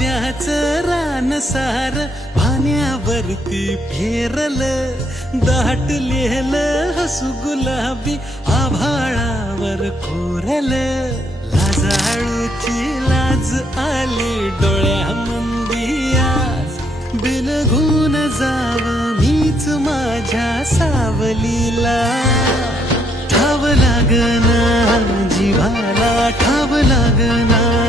नव्याच रान सार पाण्यावरती फेरल, दाटलेलं हसू गुलाबी आभाळावर कोरल. लाजाळूची लाज आली डोळ्यामंदी आज, बिलगून जाव मीच माझ्या सावलीला. ठाव लागना जीवाला, ठाव लागना